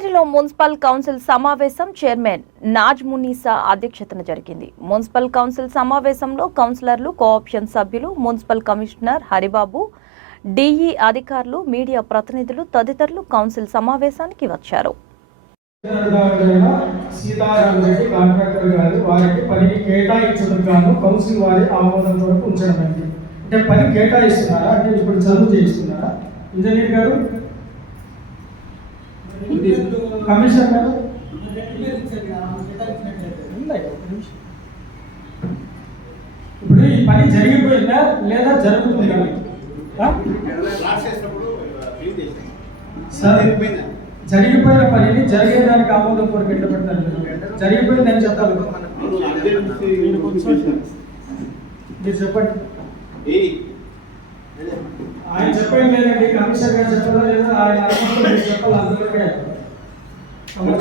కాదిరిలో municipal council సమావేశం chairman Naz Munisa అధ్యక్షతన జరిగింది. మున్సిపల్ కౌన్సిల్ సమావేశంలో కౌన్సిలర్లు కోఆప్షన్ సభ్యులు మున్సిపల్ కమిషనర్ హరిబాబు డిఈ అధికారులు మీడియా ప్రతినిధులు తదితరులు కౌన్సిల్ సమావేశానికి వచ్చారు. అంటే పని కేటాయిస్తున్నారా? అంటే ఇప్పుడు చదువు ఇంజనీర్ గారు? కమిషనర్ ఇప్పుడు ఈ పని జరిగిపోయిందా లేదా జరుగుతుందా? సరే జరిగిపోయిన పనిని జరిగేదానికి ఆమోదం కొరకు ఎట్లా పెడతారు మీరు? జరిగిపోయిందని చెప్పాలి మీరు చెప్పండి ఆయన చెప్పండి లేదండి కమిషనర్ గారు చెప్పాలా లేదా ఆయన చెప్పాలి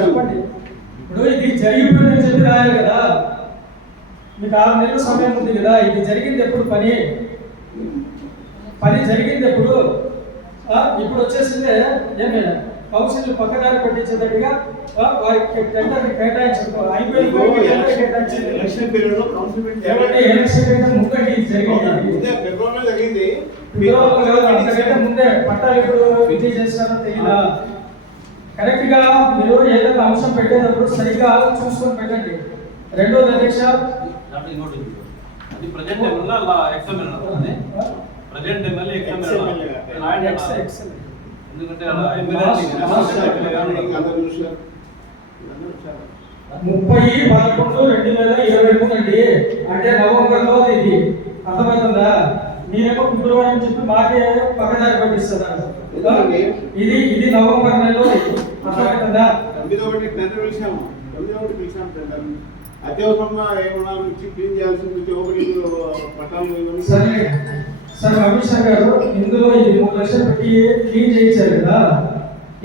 చెప్పండి. ఇప్పుడు ఇది జరిగిపోయిందని చెప్పి రాయాలి కదా. మీకు ఆరు నెలల సమయం ఉంది కదా ఇది జరిగింది ఎప్పుడు పని? పని జరిగింది ఎప్పుడు? ఇప్పుడు వచ్చేసిందే ఏమైనా కౌన్సిల్ పక్కదారి పెట్టించేటట్టుగా వారికి టెండర్ కేటాయించడం. అయిపోయింది టెండర్ కేటాయించండి. ఏమంటే ఎలక్షన్ కంటే ముందే జరిగింది. అంతకంటే పట్టాలు విజయ్ చేస్తారో తెలియదా కరెక్ట్గా మీరు ఏదైనా అంశం పెట్టేటప్పుడు సరిగ్గా చూసుకొని పెట్టండి. రెండోది అధ్యక్ష? Present MLA present MLA ex MLA ఎందుకంటే ముప్పై పదకొండు రెండు వేల ఇరవై మూడు అండి. అంటే నవంబర్లో ఇది. అర్థమవుతుందా? మీరేమో ఫిబ్రవరి అని చెప్పి మాకే పక్కదారి పట్టిస్తున్నారు. ఇది ఇది నవంబర్ నెలలో. అర్థమవుతుందా? అత్యవసరంగా ఏమన్నా నుంచి క్లీన్ చేయాల్సింది ఒకటి పట్టాలు ఇవన్నీ సార్ కమిషనర్ గారు ఇందులో ఇది మూడు లక్షలు పెట్టి క్లీన్ చేయించారు కదా.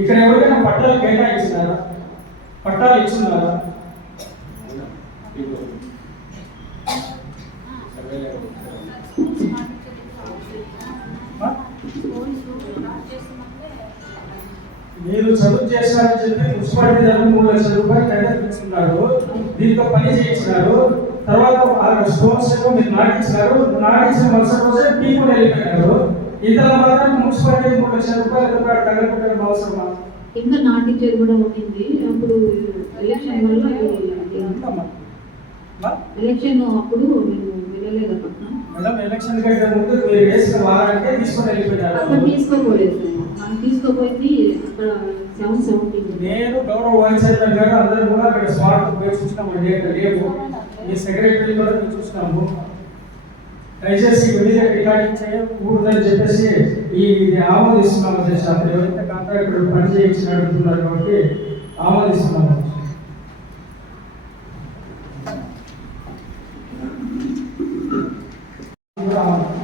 ఇక్కడ ఎవరికైనా పట్టాలు కేటాయించినారా? పట్టాలు ఇచ్చున్నారా? మీరు చదువు చేశారని చెప్పి మున్సిపాలిటీ దగ్గర మూడు లక్షల రూపాయలు టెండర్ దీంతో పని చేయించినారు. తర్వాత ఏమో మీరు నాటించినారు నాటించిన మరుసటి రోజే పీపుల్ వెళ్ళిపోయినారు. ఇతర మాత్రం మున్సిపాలిటీ మూడు లక్షల రూపాయలు తగ్గకపోవడం అవసరమా? ఇంకా నాటించేది కూడా ఉండింది. అప్పుడు ఎలక్షన్ వల్ల? ఎలక్షన్ అప్పుడు మేము వెళ్ళలేదు మేడం ఎలక్షన్ కంటే ముందు మీరు వేసిన వారానికే తీసుకొని అక్కడ వెళ్ళిపోయినారు తీసుకోపోలేదు. మనం తీసుకోపోయింది అక్కడ సెవెన్ సెవెంటీన్ నేను గౌరవ వైస్ చైర్మన్ గారు అందరూ కూడా అక్కడ స్పాట్ డేట్ రేపు. ఈ సెక్రటరీ వరకు చూసినాము దయచేసి విడిగా రికార్డింగ్ చేయకూడదని చెప్పేసి ఈ ఇది ఆమోదిస్తున్నాము అధ్యక్ష. అప్పుడు ఎవరైతే కాంట్రాక్టర్ పని చేయించి నడుపుతున్నారు కాబట్టి ఆమోదిస్తున్నాము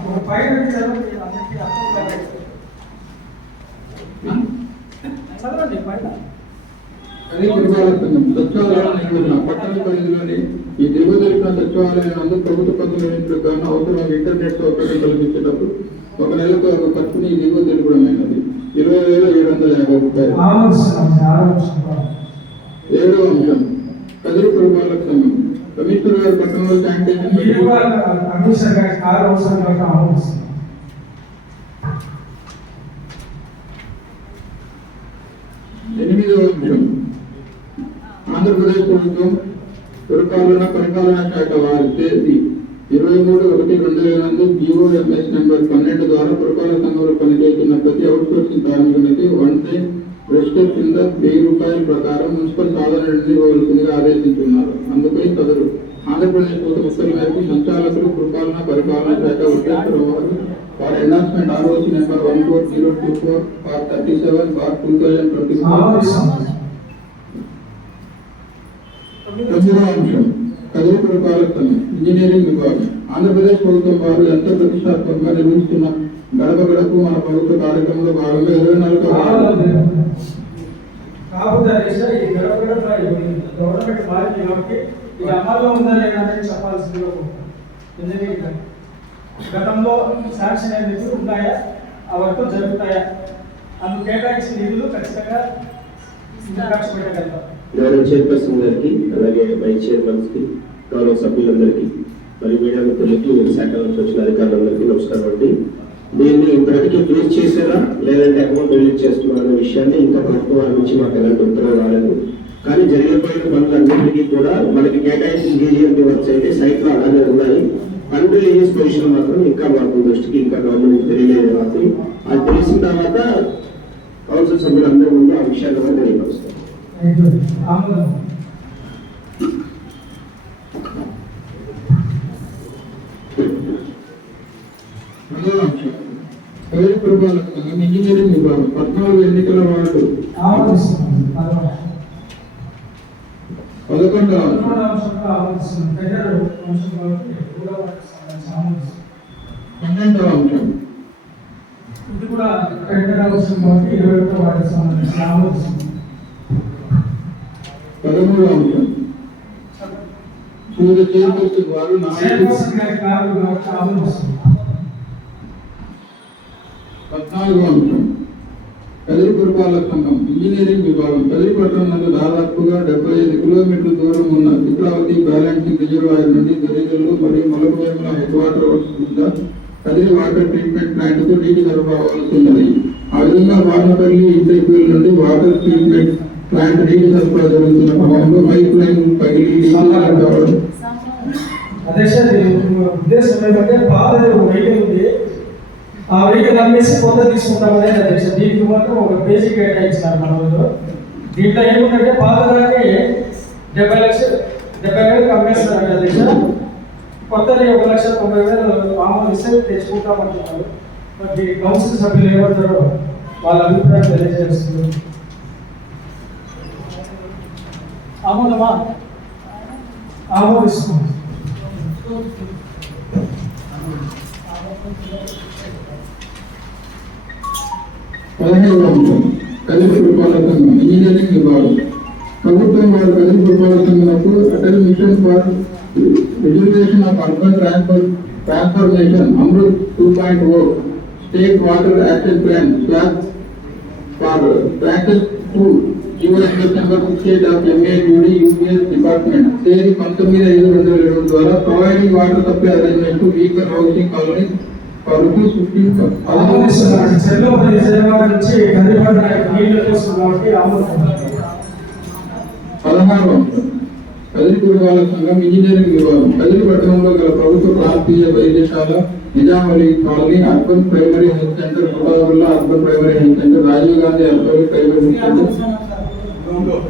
ఒక పైన చదువు సచివాలయం నిర్వహణ పట్టణ పరిధిలోని ఈ దిగువదరిపిన సచివాలయం నందు ప్రభుత్వ పనులు గాను అవసరం ఇంటర్నెట్ సౌకర్యం కల్పించేటప్పుడు ఒక నెలకు ఒక ఖర్చుని ఈ దిగువ తెలుపడమైనది ఇరవై వేల ఏడు వందల యాభై రూపాయలు. ఏడవ అంశం. కదిరి పురపాలక సంఘం. కమిషనర్ గారు పట్టణంలో శానిటేషన్ ఇది కూడా కమిషనర్ గారి కారు అవసరం కాబట్టి ఆమోదిస్తున్నాం ఎనిమిదవ అంశం ఆంధ్రప్రదేశ్ ప్రభుత్వం పురపాలన పరిపాలనా శాఖ వారి ఇరవై మూడు ఒకటి రెండు వేల నందు జిఓఎంఎస్ నెంబర్ పన్నెండు ద్వారా పురపాలక సంఘంలో పనిచేస్తున్న ప్రతి అవుట్సోర్సింగ్ కార్మికునికి వన్ టైం రెస్టర్ కింద వెయ్యి రూపాయల ప్రకారం మున్సిపల్ సాధన నిర్వహించవలసిందిగా ఆదేశించున్నారు. అందుపై సదరు ఆంధ్రప్రదేశ్ ప్రభుత్వం ఉత్తర్వుల మేరకు సంచాలకులు పురపాలన పరిపాలనా శాఖ ఉద్యోగులు వారు వారి announcement ROC number one four zero two four four thirty seven four two thousand twenty four. ఆమోదిస్తున్నాం అంశం. ఇంజనీరింగ్ విభాగం. ఆంధ్రప్రదేశ్ ప్రభుత్వం వారు ఎంతో ప్రతిష్టాత్మకంగా నిర్వహిస్తున్న గడప గడప మన ప్రభుత్వ కార్యక్రమంలో భాగంగా ఇరవై నాలుగు గవర్నమెంట్ గతంలో శాంక్షన్ అయిన నిధులు ఉన్నాయా? ఆ వర్క్ జరుగుతాయా? అందుకు కేటాయించిన నిధులు ఖచ్చితంగా గౌరవ చైర్పర్సన్ గారికి అలాగే వైస్ చైర్మన్స్కి గౌరవ సభ్యులందరికీ మరియు మీడియా మిత్రులకి శాఖ నుంచి వచ్చిన అధికారులందరికీ నమస్కారం అండి. దీన్ని ఇంతటికి క్లియర్ చేసారా లేదంటే అకౌంట్ రిలీజ్ చేస్తున్నారా అనే విషయాన్ని ఇంకా ప్రభుత్వం నుంచి మాకు ఎలాంటి ఉత్తరం రాలేదు. కానీ జరిగిపోయిన పనులన్నింటినీ కూడా మనకి కేటాయించిన జీజీఎంటీ వర్క్స్ అయితే సైట్లో అలాగే ఉన్నాయి. అన్రిలీజియస్ పొజిషన్ మాత్రం ఇంకా మాకు దృష్టికి ఇంకా గవర్నమెంట్ తెలియలేదు కాబట్టి. అది తెలిసిన తర్వాత కౌన్సిల్ సభ్యులందరూ ముందు ఆ విషయాలు కూడా తెలియపరుస్తాం థ్యాంక్ యూ ఇంజనీరింగ్ విభాగం పద్నాలుగు ఎన్నికల వార్డు. ఆమోదిస్తున్నాం పన్నెండవ అంశం పదమూడవ అంశంలో ఆమోదిస్తున్నాం పెద్దలు అంశం కాబట్టి కూడా ఆమోదిస్తున్నాం పన్నెండవ అంశం ఇది కూడా పెద్దల అంశం కాబట్టి ఇరవై ఒకటో వాటికి సంబంధించి ఆమోదిస్తున్నాం పదమూడవ అంశం. వివిధ చైర్పర్సన్ వారు నాలుగు చైర్పర్సన్ గారి కాదు కాబట్టి ఆమోదిస్తున్నాం పద్నాలుగో అంశం. కదిరి పురపాలక సంఘం ఇంజనీరింగ్ విభాగం. కదిరి పట్టణం నుండి దాదాపుగా డెబ్బై ఐదు కిలోమీటర్ల దూరం ఉన్న చిత్రావతి బ్యాలెన్సింగ్ రిజర్వాయర్ నుండి దరిద్రులు మరియు మలకవేముల హెడ్ వాటర్ వర్క్స్ కింద కదిరి వాటర్ ట్రీట్మెంట్ ప్లాంట్కు నీటి సరఫరా అవుతున్నది ఆ విధంగా వానపల్లి ఇంటర్వ్యూల నుండి వాటర్ ట్రీట్మెంట్ ప్లాంట్ నీటి సరఫరా జరుగుతున్న క్రమంలో పైప్ లైన్ పగిలి లీకేజ్ కావడం. అదే సార్ ఉద్దేశం ఏంటంటే పాత వెహికల్ ఉంది. ఆ వెహికల్ అమ్మేసి కొత్త తీసుకుంటామని అదే సార్. దీనికి మాత్రం ఒక పేజీ కేటాయించినారు మన రోజు దీంట్లో ఏముందంటే పాత దానికి డెబ్బై లక్షలు డెబ్బై వేలకు అమ్మేస్తున్నారు సార్. కొత్తది ఒక లక్ష తొంభై వేలు ఆమోదిస్తే తెచ్చుకుంటామంటున్నారు మరి కౌన్సిల్ సభ్యులు ఏమంటారో వాళ్ళ అభిప్రాయం తెలియజేస్తున్నారు ఆమోదమా? ఆమోదిస్తుంది పదిహేడు అంశం కదిరి ఇంజనీరింగ్ విభాగం ప్రభుత్వం వారు కదిరి పురపాలక Atal mission for of urban transfer transformation Amrut two point O state water action plan plan for practice two US number six eight of MA UD UPS department తేదీ పంతొమ్మిది ఐదు రెండు వేల ఏడు ద్వారా providing water supply arrangement weaker housing colony for rupees fifteen ఆమోదిస్తున్నారు Chellapalli Vijayawada నుంచి కదిరిపడ్డ నీళ్ళు కోసం కాబట్టి ఆమోదిస్తున్నారు పదహారు అంశం కదిరి కుటుంబాల సంఘం ఇంజనీరింగ్ విభాగం. కదిరి పట్టణంలో గల ప్రభుత్వ ప్రాంతీయ వైద్యశాల Nizamali colony urban primary health centre గోదావరిలో urban primary health centre Rajiv Gandhi urban primary health centre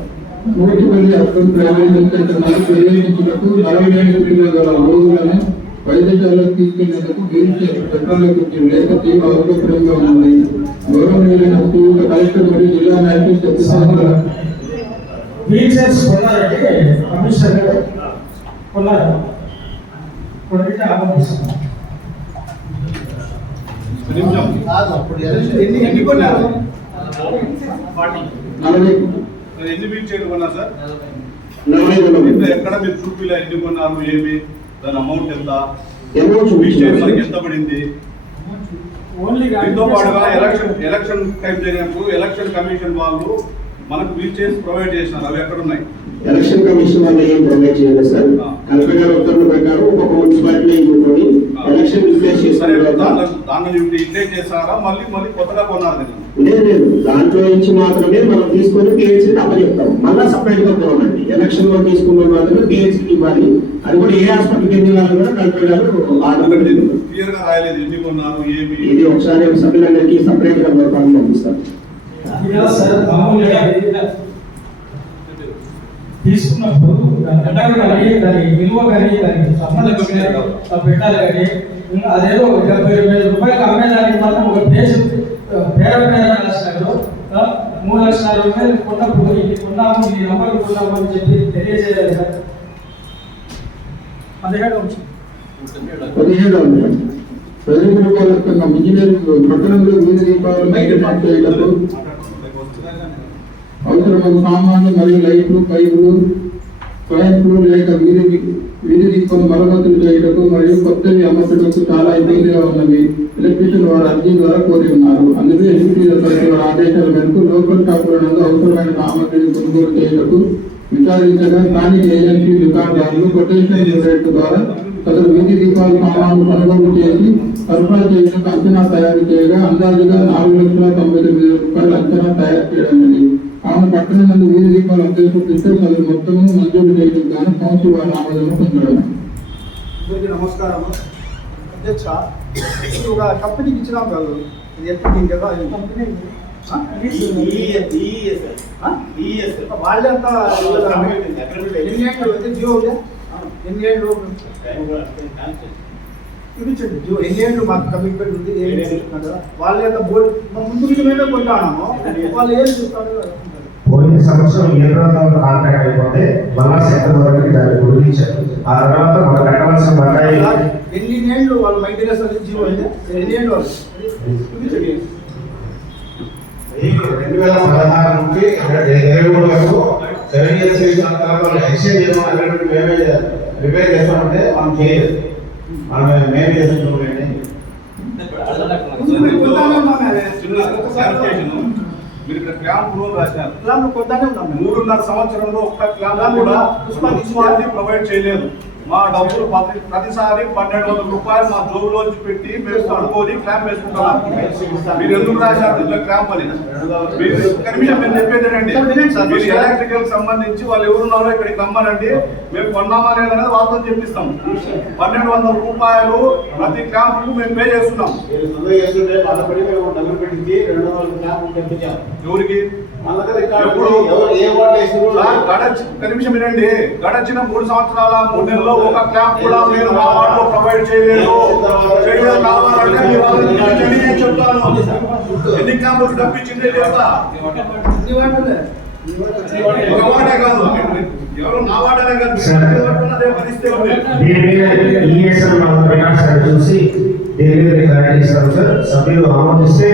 Nutipalli urban primary health centre నందు ప్రవేశించుటకు నలభై ఏడు పిల్లల గల రోగులను వైద్యశాలకు తీసుకెళ్లేందుకు వీల్ చైర్ పెట్రోల్ ఎక్కించిన లేక తీవ్ర అసౌకర్యంగా ఉన్నది గౌరవనీయులైన శ్రీయుత కలెక్టర్ మరియు జిల్లా న్యాయమూర్తి సత్యసాయి వీల్ చైర్స్ కొన్నారంటే కమిషనర్ గారు కొన్నారు కొన్నిటి ఆమోదిస్తున్నారు ఎన్ని ఎన్ని కొన్నారు? నలభై. ఎన్ని వీల్ చైర్లు కొన్నారు సార్? ఎక్కడ మీరు చూపిలా ఎన్ని కొన్నారు ఏమి? దాని అమౌంట్ ఎంత? మనకి ఎంత పడింది? ఓన్లీ దీంతో పాటుగా ఎలక్షన్ ఎలక్షన్ టైం జరిగినప్పుడు ఎలక్షన్ కమిషన్ వాళ్ళు మనకు వీల్ చైర్స్ ప్రొవైడ్ చేసినారు అవి ఎక్కడ ఉన్నాయి? ఎలక్షన్ కమిషన్ వాళ్ళు ఏం ప్రొవైడ్ చేయాలి సార్. కలెక్టర్ గారి ఉత్తర్వుల ప్రకారం ఒక్కొక్క మున్సిపాలిటీ ఎన్నుకొని ఎలక్షన్ రిప్లేస్ సరే చేసిన తర్వాత దాంట్లో దాంట్లో ఇట్లే చేస్తారా మళ్ళీ మళ్ళీ కొత్తగా కొన్నారు దీన్ని లేదు లేదు. దాంట్లో నుంచి మాత్రమే మనం తీసుకొని పిహెచ్సి అప్పచెప్తాం. మళ్ళీ సపరేట్గా గవర్నమెంట్ ఎలక్షన్లో తీసుకున్న మాత్రమే పిహెచ్సి ఇవ్వాలి. అది కూడా ఏ హాస్పిటల్కి ఎన్ని వాళ్ళు కూడా కలెక్టర్ గారు ఆర్డర్ ఇది ఒకసారి సభ్యులందరికీ సపరేట్గా పంపిస్తాం తీసుకున్నప్పుడు దాని ఘటన కానీ దాని విలువ కానీ దానికి సంబంధం కానీ పెట్టాలి కానీ అదేదో ఒక డెబ్బై వేల రూపాయలు అమ్మేదానికి మాత్రం ఒక పేజ్ పేర పేర రాసినారు. మూడు లక్షల రూపాయలు కొన్నప్పుడు ఇది కొన్నాము ఈ నంబర్ కొన్నాము అని చెప్పి తెలియజేయాలి సార్ పదిహేడు పదిహేడు అంశం ఇంజనీరింగ్ పట్టణంలో వీధి దీపాలు బయట మాట్లాడేటప్పుడు అవసరమైన సామాన్లు మరియు లైట్లు పైపులు పైపులు లేక వీధి వీధి దీపం మరమ్మతులు చేయటకు మరియు కొత్తవి అమర్చటకు చాలా ఇబ్బందిగా ఉన్నవి. ఎలక్ట్రీషియన్ వారు అర్జీ ద్వారా కోరి ఉన్నారు. అందుకే ఎన్నికల వారి ఆదేశాల మేరకు లోకల్ షాపుల నందు అవసరమైన సామాగ్రిని కొనుగోలు చేయటకు విచారించగా స్థానిక ఏజెన్సీ దుకాణదారులు కొటేషన్ రేట్ ద్వారా అతను వీధి దీపాల సామాన్లు కొనుగోలు చేసి సరఫరా చేయడానికి అంచనా తయారు చేయగా అందాజుగా నాలుగు లక్షల తొంభై తొమ్మిది రూపాయల అంచనా తయారు చేయడమైనది ఆమె పట్టణ నందు వీధి దీపాలు ఉద్దేశిస్తే సదరు మొత్తము మంజూరు చేయడం గాను కౌన్సిల్ వారి ఆమోదం పొందడం. అందరికీ నమస్కారం అధ్యక్ష ఒక కంపెనీకి ఇచ్చినాం కాదు. ఇది ఎప్పుడు కదా? కంపెనీ ఆ? ఆ? వాళ్ళే అంతా ఎన్ని ఏళ్ళు అయితే జియో? ఎన్ని ఏళ్ళు చూపించండి. జియో ఎన్ని ఏళ్ళు మాకు కమిట్మెంట్ ఉంది? ఏం చేస్తున్నారు? కదా వాళ్ళే అంతా బోర్డు ముందు మేమే కొంటాము వాళ్ళు ఏం చూస్తారు? పోయిన సంవత్సరం ఏప్రిల్ కాంట్రాక్ట్ అయిపోతే మళ్ళా సెప్టెంబర్ వరకు దాన్ని పొడిగించారు ఆ తర్వాత మనం కట్టవలసిన బకాయి ఎన్ని ఏళ్ళు వాళ్ళు మెయింటెనెన్స్ అనేది అయితే ఎన్ని చూపించండి రెండు వేల పదహారు నుంచి ఇరవై మూడు వరకు సెవెన్ ఇయర్స్ ఎక్స్చేంజ్ చేయమని మేమే రిపేర్ చేస్తామంటే మనం చేయలేదు. మనం మేమే చేస్తున్నామండి మీరు ఇక్కడ రూల్ రాశారు. ఉన్నాం. మూడున్నర సంవత్సరంలో ఒక్క క్లాస్ కూడా మున్సిపాలిటీ ప్రొవైడ్ చేయలేదు. మా డబ్బులు ప్రతి ప్రతిసారి పన్నెండు వందల రూపాయలు మా జోబులోంచి పెట్టి మేము కొనుక్కొని క్లాంప్ వేసుకుంటాం మీరు ఎందుకు రాశారు? ఇందులో క్లాంప్ అని మీరు ఒక్క నిమిషం నేను చెప్పేది రండి మీరు ఎలక్ట్రికల్ సంబంధించి వాళ్ళు ఎవరున్నారో ఇక్కడికి రమ్మనండి. మేము కొన్నామా లేదనేది వాళ్ళతో చెప్పిస్తాం. పన్నెండు వందల రూపాయలు ప్రతి క్లాంప్ మేము పే చేస్తున్నాం. ఎవరికి? నిమిషం వినండి. గడచిన మూడు సంవత్సరాల మూడు నెలల్లో ఒక క్లాప్ కూడా మీరు మా వార్డులో ప్రొవైడ్ చేయలేదు. చెప్తాను. ఎన్ని చెప్తా ఇది వాడుతుందే. ఒక కాదు. చూసి దీని మీద క్లారిటీ ఇస్తాం సార్. సభ్యులు ఆమోదిస్తే.